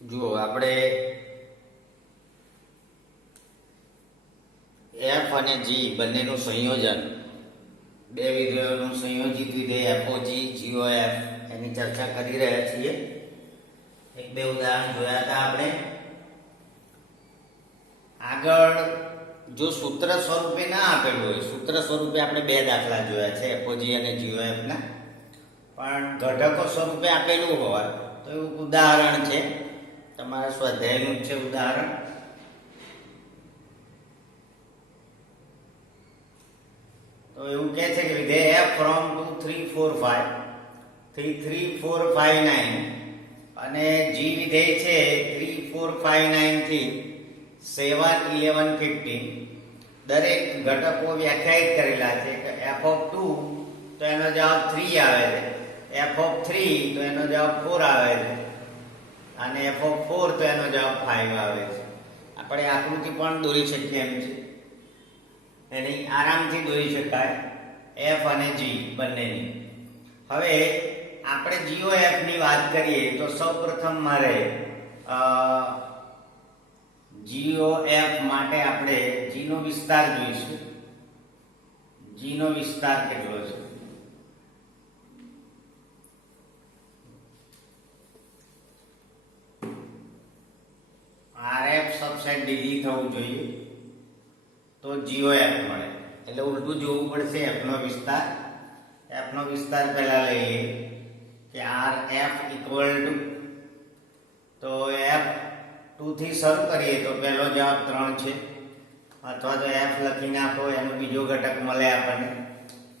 જુઓ આપણે એફ અને જી બંનેનું સંયોજન, બે વિધેયોનું સંયોજિત વિધેય એફઓજી જીઓએફ એની ચર્ચા કરી રહ્યા છીએ. એક બે ઉદાહરણ જોયા હતા આપણે. આગળ જો સૂત્ર સ્વરૂપે ના આપેલું હોય, સૂત્ર સ્વરૂપે આપણે બે દાખલા જોયા છે એફઓજી અને જીઓએફ ના, પણ ઘટકો સ્વરૂપે આપેલું હોય તો એવું ઉદાહરણ છે, તમારા સ્વાધ્યાયનું છે ઉદાહરણ. તો એવું કહે છે કે વિધેય f from 2 3 4 5 3 3 4 5 9 અને g વિધેય છે 3 4 5 9 થી 7 11 15. દરેક ઘટકો વ્યાખ્યાયિત કરેલા છે કે f of 2 તો એનો જવાબ 3 આવે છે, f of 3 તો એનો જવાબ 4 આવે છે, અને f of 4 તો એનો જવાબ 5 આવે છે. આપણે આકૃતિ પણ દોરી શકીએ એમ છે, એની આરામથી દોરી શકાય એફ અને જી બંનેની. હવે આપણે જીઓએફ ની વાત કરીએ તો સૌપ્રથમ મારે જીઓએફ માટે આપણે જી નો વિસ્તાર જોઈશું. જી નો વિસ્તાર કેટલો છે? આરએફ સબસેટ ડીજી થવું જોઈએ તો જીઓએફ મળે. એટલે ઉલટું જોવું પડશે એફ નો વિસ્તાર. એફ નો વિસ્તાર પહેલા લઈ લઈએ કે આર એફ ઇક્વલ ટુ, તો એફ 2 થી શરૂ કરીએ તો પહેલો જવાબ 3 છે, અથવા તો એફ લખીને આપો એનો બીજો ઘટક મળે આપણને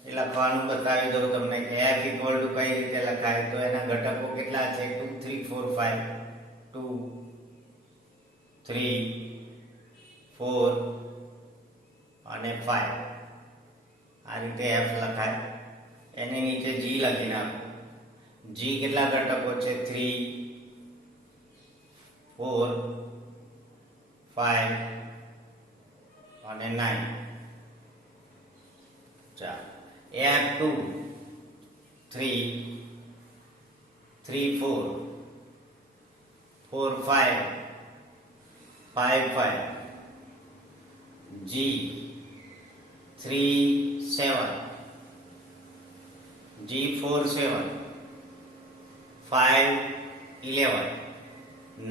એ લખવાનું બતાવી દઉં તમને કે એફ ઇક્વલ ટુ કઈ રીતે લખાય. તો એના ઘટકો કેટલા છે? 2 3 4 5 2 3 4 અને 5. આ રીતે એફ લખાય. એની નીચે જી લખી નાખો. જી કેટલા ઘટકો છે? 3 4 5 અને 9. ચાલો F2 3 3 4 4 5 5 5. G 3 7 G4 7 5 11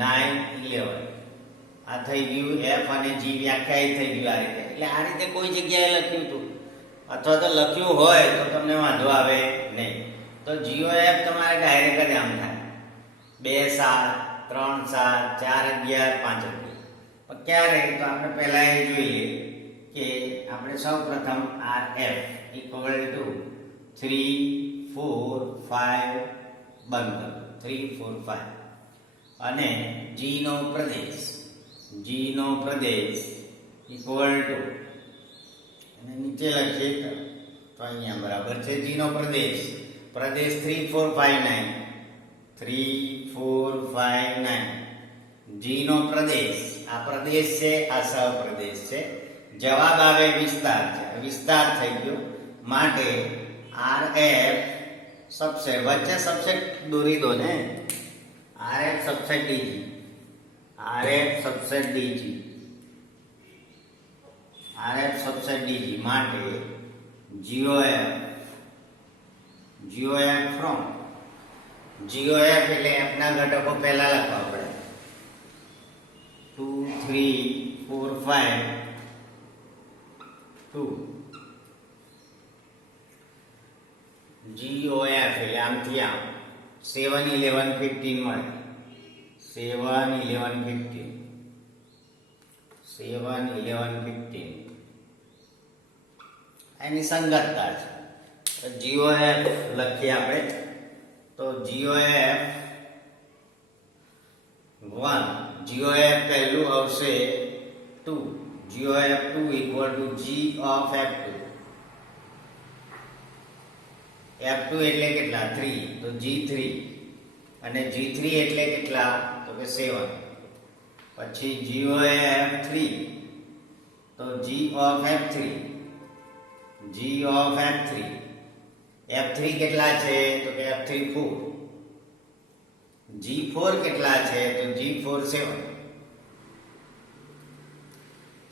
9 11. આ થઈ ગયું એફ અને જી વ્યાખ્યાયિત થઈ ગયું આ રીતે. એટલે આ રીતે કોઈ જગ્યાએ લખ્યું હતું અથવા તો લખ્યું હોય તો તમને વાંધો આવે નહીં. તો જીઓએફ તમારે ડાયરેક્ટ જ આમ થાય 2 7 3 7 4 11 5 11. પણ ક્યારે? તો આપણે પહેલા એ જોઈ લઈએ કે આપણે સૌ પ્રથમ આર એફ ઇક્વલ ટુ 3 4 5 બંધ 3 4 5 અને જી નો પ્રદેશ, જી નો પ્રદેશ ઇક્વલ ટુ, અને નીચે લખીએ તો અહીંયા બરાબર છે જી નો પ્રદેશ, પ્રદેશ 3 4 5 9 3 4 5 9. જી નો પ્રદેશ, આ પ્રદેશ છે, આ સહપ્રદેશ છે. જવાબ આવે વિસ્તાર છે, વિસ્તાર થઈ ગયો. માટે આર એફ સબસેટ, વચ્ચે સબસેટ દોરી દો ને, R F subset DG, R F subset DG, R F subset DG માટે જીઓએફ, જીઓએફ ફ્રોમ, જીઓએફ એટલે એફ ના ઘટકો પહેલા લખવા પડે 2 3 4 5 2. GOF એટલે આમથી આમ 7 11 15 મળે 7 11 15 7 11 15 એની સંગતતા છે. તો GOF લખીએ આપણે તો GOF 1, GOF પહેલું આવશે 2, GOF 2 equal to G of F2. F2 એટલે કેટલા? 3, તો G3 અને G3 એટલે કેટલા? તો કે 7. પછી GOF 3 તો G of F3, G of F3, F3 કેટલા છે? તો કે F3 4, G G4 કેટલા છે તો G4 7.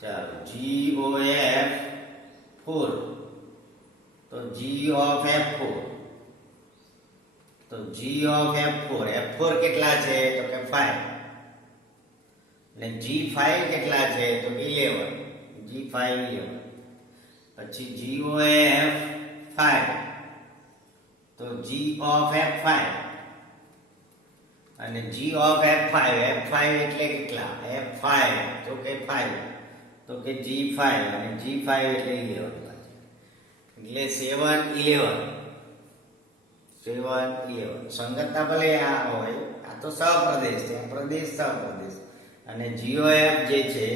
ચાલો GOF 4 તો G of F4 તો G of F4 F4 કેટલા છે તો કે 5 અને G5 કેટલા છે તો કે 11 G5 11 પછી GOF 5 તો G of F5 અને G of F5 F5 એટલે કેટલા F5 તો કે 5 તો કે G5 અને G5 એટલે 11 એટલે 7 11 7 11 સંગતતા ભલે આ હોય આ તો સહપ્રદેશ છે પ્રદેશ સહપ્રદેશ અને GOF જે છે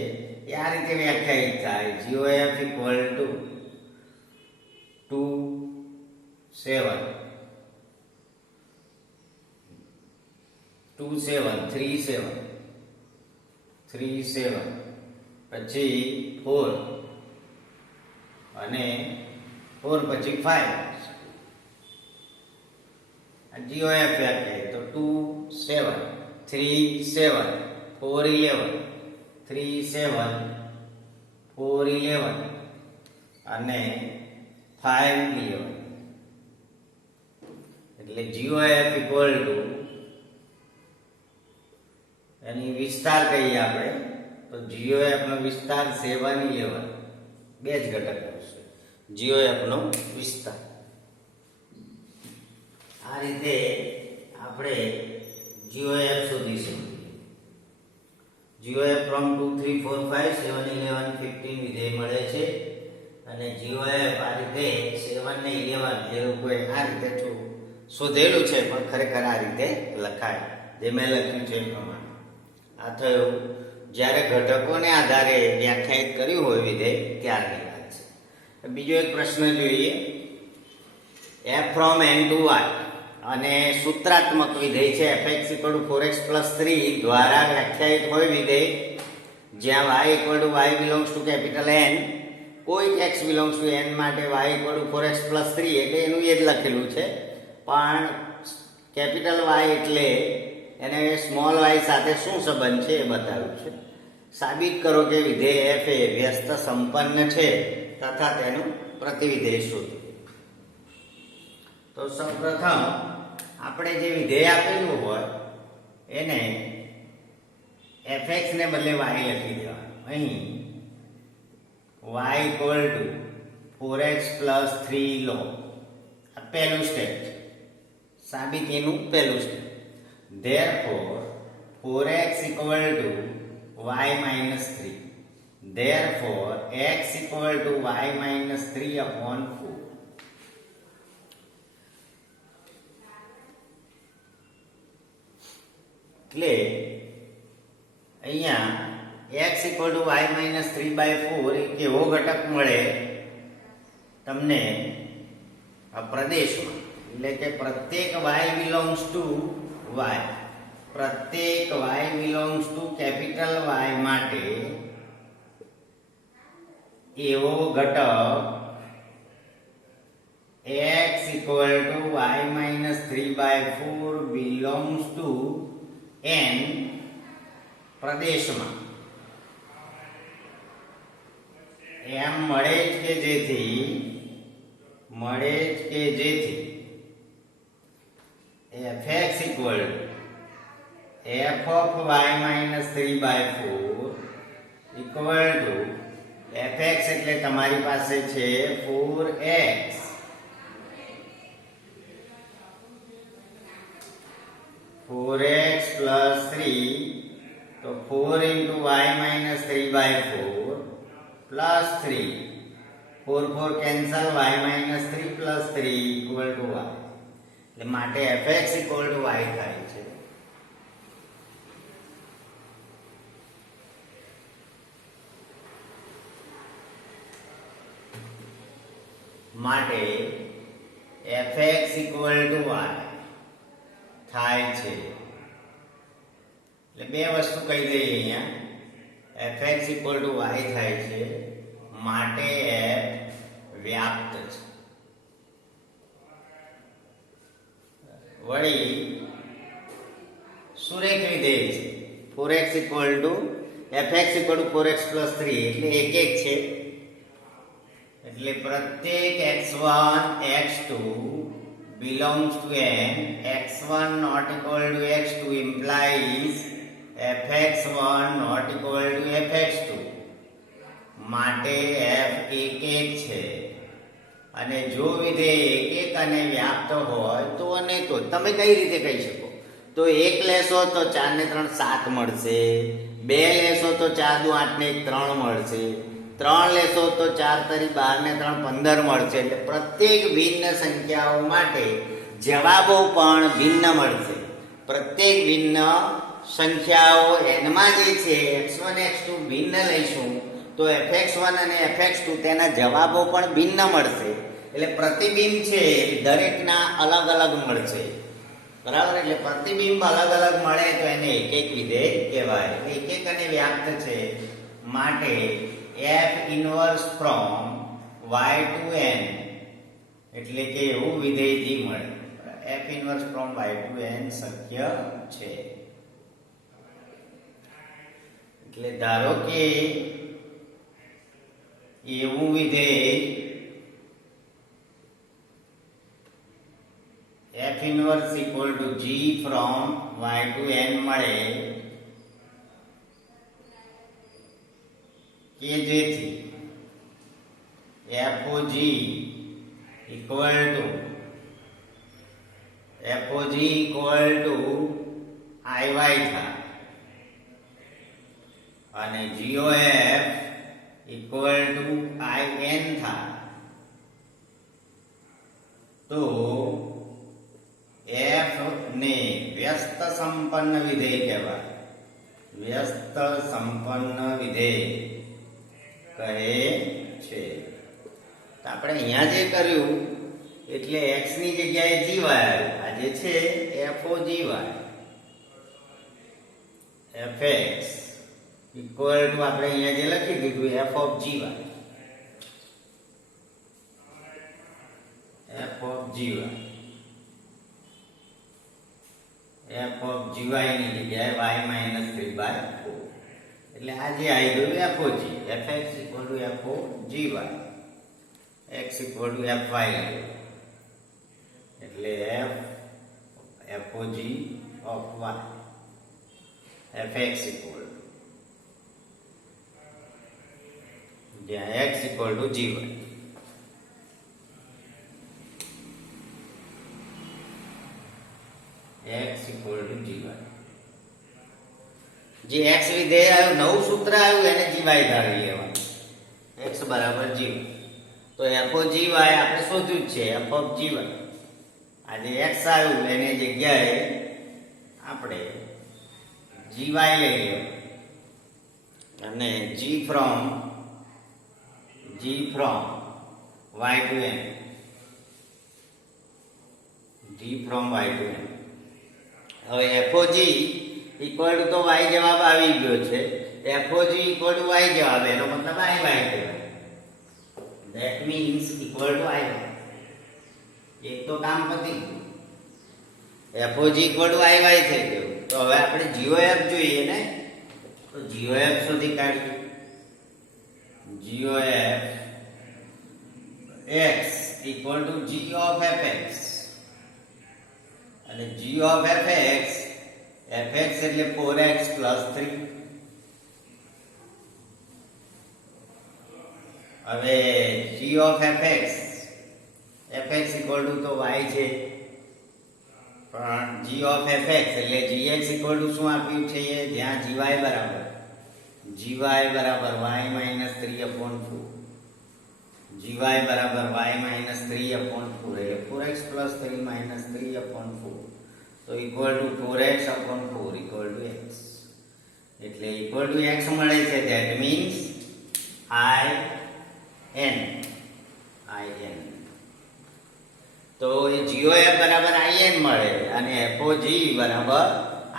એ આ રીતે વ્યાખ્યાયિત થાય GOF equal to 2 7 2 7 3 7 3 7 પછી 4 અને 4 પછી 5 GOF વ્યાખ્યાયિત તો 2 7 3 7 4 11 3 7 4 11 અને 5 11 એટલે GOF equal to એની વિસ્તાર કહીએ આપણે તો GOF નો વિસ્તાર 7 11 બે જ ઘટક આવશે GOF નો વિસ્તાર આ રીતે આપણે GOF શોધીશું GOF from 2 3 4 5 7 11 15 વિધેય મળે છે અને GOF આ રીતે 7 ને 11 એ લોકોએ આ રીતે શોધેલું છે પણ ખરેખર આ રીતે લખાય જે મેં લખ્યું છે એ પ્રમાણે આ થયું જ્યારે ઘટકોને આધારે વ્યાખ્યાયિત કર્યું હોય વિધેય ત્યારની વાત છે બીજો એક પ્રશ્ન જોઈએ f from n to y અને સૂત્રાત્મક વિધેય છે fx 4x 3 દ્વારા વ્યાખ્યાયિત હોય વિધેય જ્યાં y y belongs to capital N કોઈ x belongs to n માટે y 4x 3 એટલે એનું એ જ લખેલું છે પણ કેપિટલ Y એટલે એને સ્મોલ y સાથે શું સંબંધ છે એ બતાવ્યું છે સાબિત કરો કે વિધેય f એ વ્યસ્ત સંપન્ન છે તથા તેનું પ્રતિવિધેય શોધો તો સૌપ્રથમ આપણે જે વિધેય આપેલું હોય એને fx ને બદલે y લખી દેવાનું અહીં y equal to 4x plus 3 લો આ પહેલું સ્ટેપ છે સાબિતીનું પહેલું step therefore 4x equal to y minus 3 therefore x equal to y minus 3 upon 4 એટલે અહીંયા x equal to y minus 3/4 એક એવો ઘટક મળે તમને આ પ્રદેશમાં એટલે કે પ્રત્યેક y belongs to y પ્રત્યેક y belongs to capital Y માટે એવો ઘટક x equal to y minus 3/4 belongs to n પ્રદેશમાં એમ મળે જ કે જેથી fx equal to f of y minus 3/4 equal to fx એટલે તમારી પાસે છે 4x plus 3 તો 4 into y minus 3/4 plus 3 4 cancel y minus 3 plus 3 equal to y એટલે માટે fx equal to y થાય છે માટે fx equal to y થાય છે એટલે બે વસ્તુ કહી દઈએ અહીંયા fx equal to y થાય છે માટે f વ્યાપ્ત છે વળી સુરેખ વિધેય છે. 4x equal to fx equal to 4x plus 3 એટલે 1 1 છે. એટલે પ્રત્યેક x1 x2 belongs to n. x1 not equal to x2 implies fx1 not equal to fx2. માટે f 1 1 છે. અને જો વિધેય 1 1 અને વ્યાપ્ત હોય તો અનેકો. તમે કઈ રીતે કહી શકો? તો 1 લેશો તો 4 ને 3 7 મળશે. 2 લેશો તો 4 દુ 8 ને 1 3 મળશે. 3 લેશો તો 4 તરી 12 ને 3 15 મળશે. એટલે પ્રત્યેક ભિન્ન સંખ્યાઓ માટે જવાબો પણ ભિન્ન મળશે. પ્રત્યેક ભિન્ન સંખ્યાઓ n માં જે છે x1 x2 ભિન્ન લઈશું તો fx1 અને fx2 તેના જવાબો પણ ભિન્ન મળશે. એટલે પ્રતિબિંબ છે દરેકના અલગ અલગ મળશે. બરાબર? એટલે પ્રતિબિંબ અલગ અલગ મળે તો એને એક એક વિધેય કહેવાય. એક એક અને વ્યાપ્ત છે માટે f inverse from y to n એટલે કે એવું વિધેય g મળે. f inverse from y to n શક્ય છે. એટલે ધારો કે એવું વિધેય f inverse equal to g from y to n મળે કે જેથી fog ઇક્વલ ટુ iy થાય અને gof ઇક્વલ ટુ in થાય તો f ને વ્યસ્ત સંપન્ન વિધેય કહેવાય. વ્યસ્ત સંપન્ન વિધેય કહે છે. તો આપણે અહીંયા જે કર્યું એટલે x ની જગ્યાએ gy આવ્યું. આ જે છે fogy fx ઇક્વલ ટુ આપણે અહીંયા જે લખી દીધું f of gy ની જગ્યાએ y minus 3/4 એટલે આ જે આવી ગયું fog. fx equal to fogy x equal to fy એટલે fog of y fx equal જ્યાં x equal to gy. x equal to gy જે x વિધેય આવ્યું નવું સૂત્ર આવ્યું એને gy ધારી લેવાનું. x બરાબર gy. તો fog આપણે શોધ્યું છે f of gy. આ જે x આવ્યું એની જગ્યાએ આપણે gy લઈ લેવું અને g from y to n. હવે fog ઇક્વલ ટુ તો y જવાબ આવી ગયો છે. fog ઇક્વલ ટુ y જવાબ એનો મતલબ iy કહેવાય. That means equal to iy. એક તો કામ પતી ગયું. fog ઇક્વલ ટુ iy થઈ ગયું. તો હવે આપણે gof જોઈએ ને તો gof શોધી કાઢીએ. gof x equal to g of fx અને g of fx એટલે 4x plus 3. હવે g of fx equal to તો y છે પણ g of fx એટલે gx ઇક્વલ ટુ શું આપ્યું છે જ્યાં gy બરાબર y minus 3/4 gy બરાબર y minus 3/4 એટલે 4x plus 3 minus 3/4 તો equal to 4x/4 equal to x એટલે ઇક્વલ ટુ x મળે છે. ધેટ મીન્સ in તો એ gof બરાબર in મળે અને fog બરાબર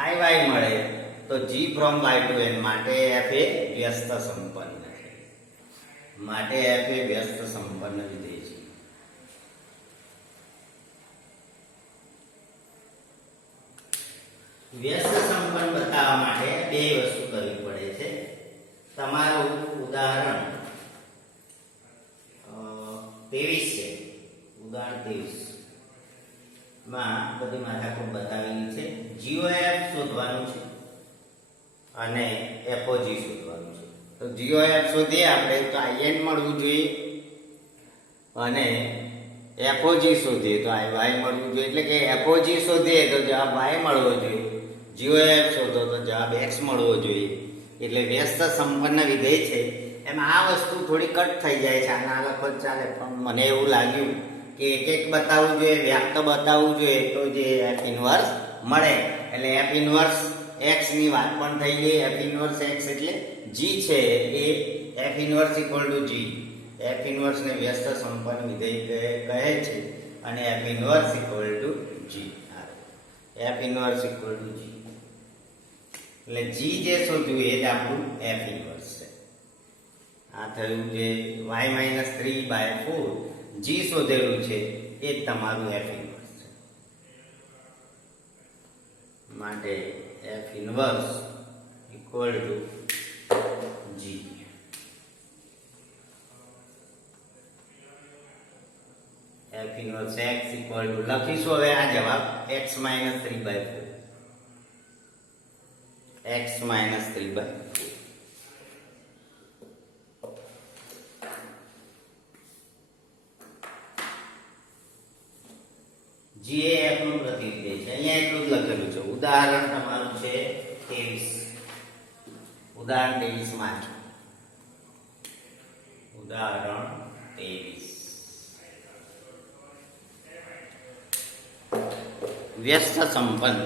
iy મળે તો g from y to n માટે f એ વ્યસ્ત સંપન્ન છે. માટે f એ વ્યસ્ત સંપન્ન વિધેય છે. વ્યસ્ત બે વસ્તુ કરવી પડે છે. તમારું ઉદાહરણ 23 છે. ઉદાહરણ 23 માં બધી માથાકૂટ બતાવેલી છે. GOF શોધવાનું છે અને FOG શોધવાનું છે. તો GOF શોધીએ આપણે તો IN મળવું જોઈએ અને FOG શોધીએ તો y મળવું જોઈએ. એટલે કે FOG શોધીએ તો જવાબ y મળવો જોઈએ, GOF શોધો તો જવાબ x મળવો જોઈએ. એટલે વ્યસ્ત સંપન્ન વિધેય છે એમાં આ વસ્તુ થોડી કટ થઈ જાય છે. આના અલગ જ ચાલે, પણ મને એવું લાગ્યું કે એક એક બતાવવું જોઈએ, વ્યાપ્ત બતાવવું જોઈએ તો જે F ઇન્વર્સ મળે. એટલે F ઇન્વર્સ x ની વાત પણ થઈ ગઈ. F ઇન્વર્સ x એટલે g છે એ F inverse equal to g. F inverse ને વ્યસ્ત સંપન્ન વિધેય કહે છે અને F inverse equal to g. F inverse equal to g એટલે g જે શોધ્યું એ જ આપણું F ઇન્વર્સ છે. આ થયું જે y-3/4 g શોધેલું છે એ જ તમારું F ઇન્વર્સ છે. માટે F inverse equal to g. F inverse x equal to લખીશું હવે આ જવાબ x-3/4. x-3/4 g એ f નું પ્રતિનિધિ છે. અહીંયા એટલું જ લખેલું છે. ઉદાહરણ તમારું છે 23. ઉદાહરણ 23 માં ઉદાહરણ 23 વ્યસ્ત સંપન્ન